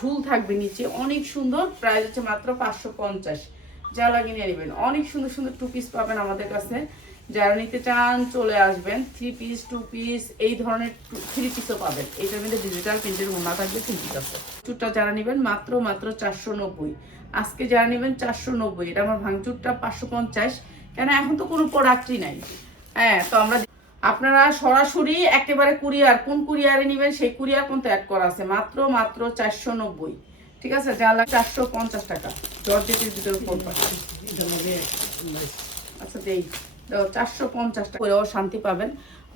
ঝুল থাকবে নিচে, অনেক সুন্দর। প্রাইস হচ্ছে মাত্র 550। যা লাগে নিয়ে নেবেন। অনেক সুন্দর সুন্দর টু পিস পাবেন আমাদের কাছে, যারা নিতে চান চলে আসবেন। 3 পিস 2 পিস এই ধরনের 3 পিসও পাবেন। এইটার মধ্যে ডিজিটাল প্রিন্টের ওড়না থাকবে, 3 পিস আছে। চুটটা যারা নেবেন মাত্র 490। আজকে যারা নেবেন 490। এটা আমার ভাঙচুরটা 550। কেন এখন তো কোনো প্রোডাক্টই নাই। হ্যাঁ, তো আমরা আপনারা সরাসরি একেবারে কুরিয়ার, কোন কুরিয়ারে নেবেন সেই কুরিয়ার কিন্তু অ্যাড করা আছে। মাত্র 490। ঠিক আছে, যা লাগে 450 টাকা। জর্জেটের ভিতরে পড়বে। আচ্ছা দেই দাও, 450 টাকা করেও শান্তি পাবেন।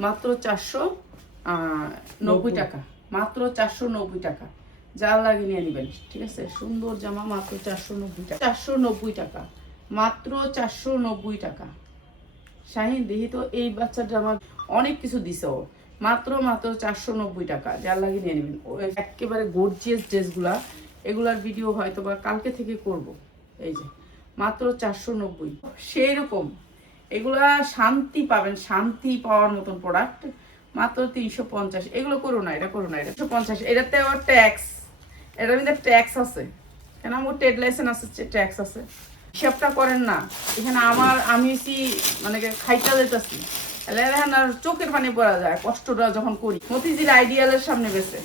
মাত্র 490 টাকা। মাত্র 490 টাকা। যা লাগে নিয়ে নেবেন। ঠিক আছে, সুন্দর জামা মাত্র 490 টাকা। 490 টাকা, মাত্র 490 টাকা। শাহিন দেখি তো এই বাচ্চার জামা অনেক কিছু দিছে ও। মাত্র 490 টাকা। যার লাগে নিয়ে নেবেন। একেবারে গর্জিয়াস ড্রেসগুলা, এগুলার ভিডিও হয়তো বা কালকে থেকে করব। এই যে মাত্র 490। সেই রকম এগুলা শান্তি পাবেন, শান্তি পাওয়ার মতন প্রোডাক্ট। মাত্র 350। এগুলো করো না, এটা করো না, এটা 350। এটাতে আবার ট্যাক্স, এটার মধ্যে ট্যাক্স আছে। কেন আমার ট্রেড লাইসেন্স আছে, ট্যাক্স আছে। হিসাবটা করেন না এখানে। আমি মানে খাইটা যেতেছি, আর চোখের পানি পড়া যায় কষ্টটা যখন করি। মতিঝিল আইডিয়ালের সামনে বেছে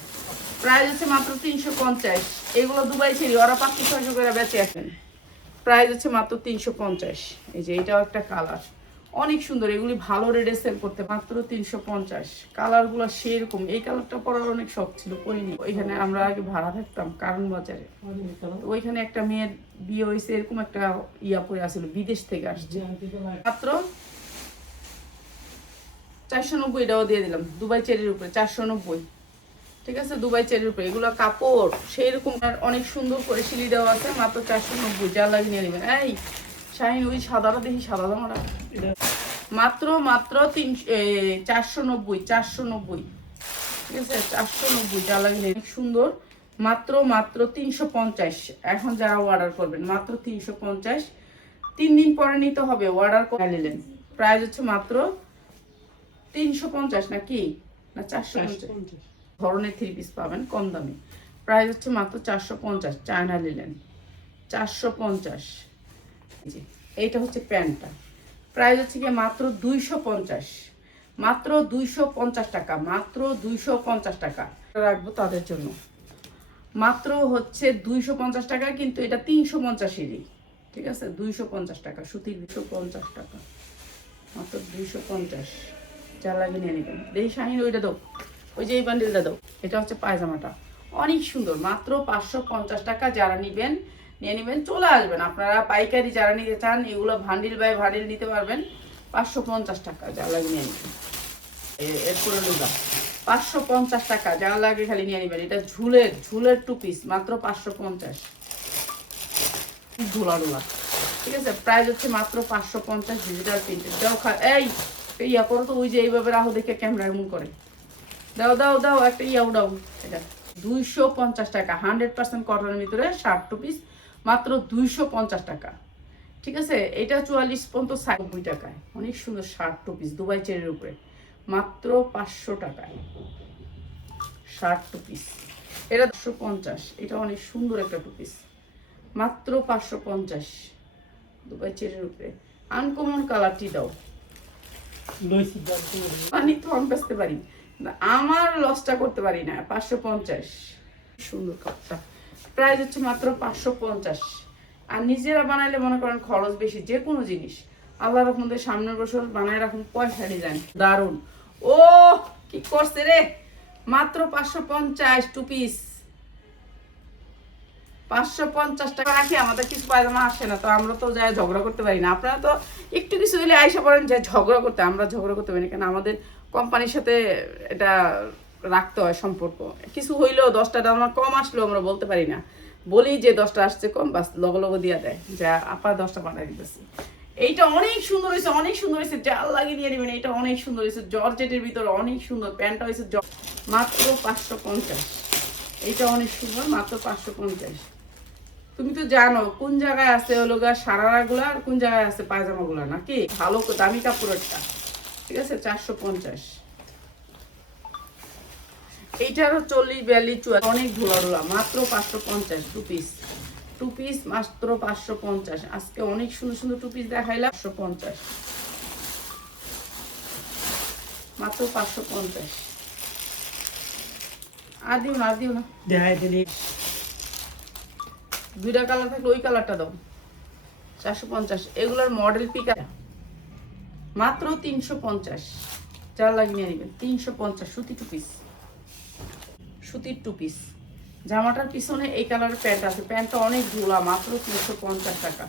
প্রাইস হচ্ছে মাত্র 350। এগুলো দুবাই ছেড়ি, ওরা 500-600 করে বেঁচে আসেন। প্রাইস হচ্ছে মাত্র 350। এই যে এটাও একটা কালার, অনেক সুন্দর। এগুলি ভালো রেটে সেল করতে। মাত্র 350। কালারগুলো সেরকম। এই কালারটা পরার অনেক শখ ছিল, পরিনি। ওইখানে আমরা আগে ভাড়া থাকতাম কারণ বাজারে। ওইখানে একটা মেয়ের বিয়ে হয়েছে, এরকম একটা ইয়া পরে আসছিল, বিদেশ থেকে আসছে। মাত্র 490। এটাও দিয়ে দিলাম দুবাই চেরির উপরে 490। ঠিক আছে, দুবাই চেরির উপরে। এগুলো কাপড় সেই রকম অনেক সুন্দর করে সিলি দেওয়া আছে। মাত্র 490। যা লাগে নিয়ে নেবেন। এই শাহিন ওই সাদাটা দেখি, সাদা জামাটা মাত্র 490। 490। ঠিক আছে, 490। যা লাগে অনেক সুন্দর। মাত্র 350। এখন যারা অর্ডার করবেন মাত্র 350। 3 দিন পরে নিতে হবে। অর্ডার করে নিলেন। প্রাইস হচ্ছে মাত্র 350 নাকি না 450 ধরনের 3 পিস পাবেন কম দামে। প্রাইস হচ্ছে মাত্র 450। চায়না নিলেন 450। জি, এইটা হচ্ছে প্যান্টটা। প্রাইস হচ্ছে কি মাত্র 250। মাত্র 250 টাকা। মাত্র 250 টাকা রাখবো তাদের জন্য। মাত্র হচ্ছে 250 টাকা, কিন্তু এটা 350-এরই। ঠিক আছে, 250 টাকা সুতির, 250 টাকা। মাত্র 250। যা লাগে নিয়ে নেবেন। দেখি শাহিন ওইটা দাও, ওই যে এই বান্ডিলটা দাও। এটা হচ্ছে পায়জামাটা, অনেক সুন্দর। মাত্র 550 টাকা। যারা নিবেন নিয়ে নেবেন, চলে আসবেন আপনারা। পাইকারি যারা নিতে চান এগুলো ভান্ডিল বাই ভান্ডিল নিতে পারবেন। 550 টাকা। যা লাগে নিয়ে নেবেন। এরপরে লুগা 550 টাকা। যা লাগে খালি নিয়ে নেবেন। এটা ঝুলের 2 পিস। মাত্র 550। ঝোলা ডোলা। ঠিক আছে, প্রাইস হচ্ছে মাত্র 550। Digital printed. দাও এই ইয়া করো তো, ওই যে এইভাবে রাহু দেখে ক্যামেরা এমন করে। দাও দাও দাও একটা ইয়াও দাও। এটা 250 টাকা। 100% কটনের ভিতরে শার্ট 2 পিস। মাত্র 250 টাকা। ঠিক আছে, এটা 44 পর্যন্ত 90 টাকায়। অনেক সুন্দর শার্ট 2 পিস দুবাই চেরির উপরে। মাত্র 500 টাকায় শার্ট 2 পিস। এটা 250। এটা অনেক সুন্দর একটা 2 পিস। মাত্র 550 দুবাই চেরির উপরে। আনকমন কালারটি দাও। পানি তো আমি বেচতে পারি, আমার লসটা করতে পারি না। 550। সুন্দর কাপড়টা। প্রাইস হচ্ছে মাত্র 550। আর নিজেরা বানাইলে মনে করেন খরচ বেশি। যে কোনো জিনিস আল্লাহর রহমতে সামনের বছর বানায় রাখুন, পয়সা ডিজাইন দারুন। ও কি করছে রে। মাত্র 550 2 পিস। 550 টাকা রাখি। আমাদের কিছু পায়জামা আসে না, তো আমরা তো যাই ঝগড়া করতে পারি না। আপনারা তো একটু কিছু হলে আইসা পড়েন যে ঝগড়া করতে। আমরা ঝগড়া করতে পারি না, কেন আমাদের কোম্পানির সাথে এটা রাখতে হয় সম্পর্ক। কিছু হইলেও 10টা দাম কম আসলেও আমরা বলতে পারি না, বলি যে 10টা আসছে কম, বাস লগে দিয়া দেয় যে আপা 10টা পাঠাই দিতেছি। এইটা অনেক সুন্দর হয়েছে, অনেক সুন্দর হয়েছে। জাল লাগিয়ে নিয়ে নেবেন। এটা অনেক সুন্দর হয়েছে, জর্জেটের ভিতরে অনেক সুন্দর। প্যান্টটা হয়েছে মাত্র 550। এইটা অনেক সুন্দর। মাত্র 550। তুমি তো জানো কোন জায়গায় আছে হলো সারারা গুলা, আর কোন জায়গায় আছে পায়জামা গুলা, নাকি ভালো দামি কাপড়েরটা। ঠিক আছে, 450। এইটারও 40 42 অনেক ঢোলা ঢোলা, মাত্র 550 টু পিস মাত্র 550। আজকে অনেক সুন্দর সুন্দর টু পিস দেখাইলাম। 550 মাত্র 550। আর দিও না দেখাই দিলি দুইটা কালার থাকলে ওই কালারটা দাও। 450। এগুলোর মডেল পিকা মাত্র 350। যার লাগে নিয়ে নেবেন 350। সুতির টু পিস। জামাটার পিছনে এই কালারের প্যান্ট আছে, প্যান্টটা অনেক ঢোলা, মাত্র 350 টাকা।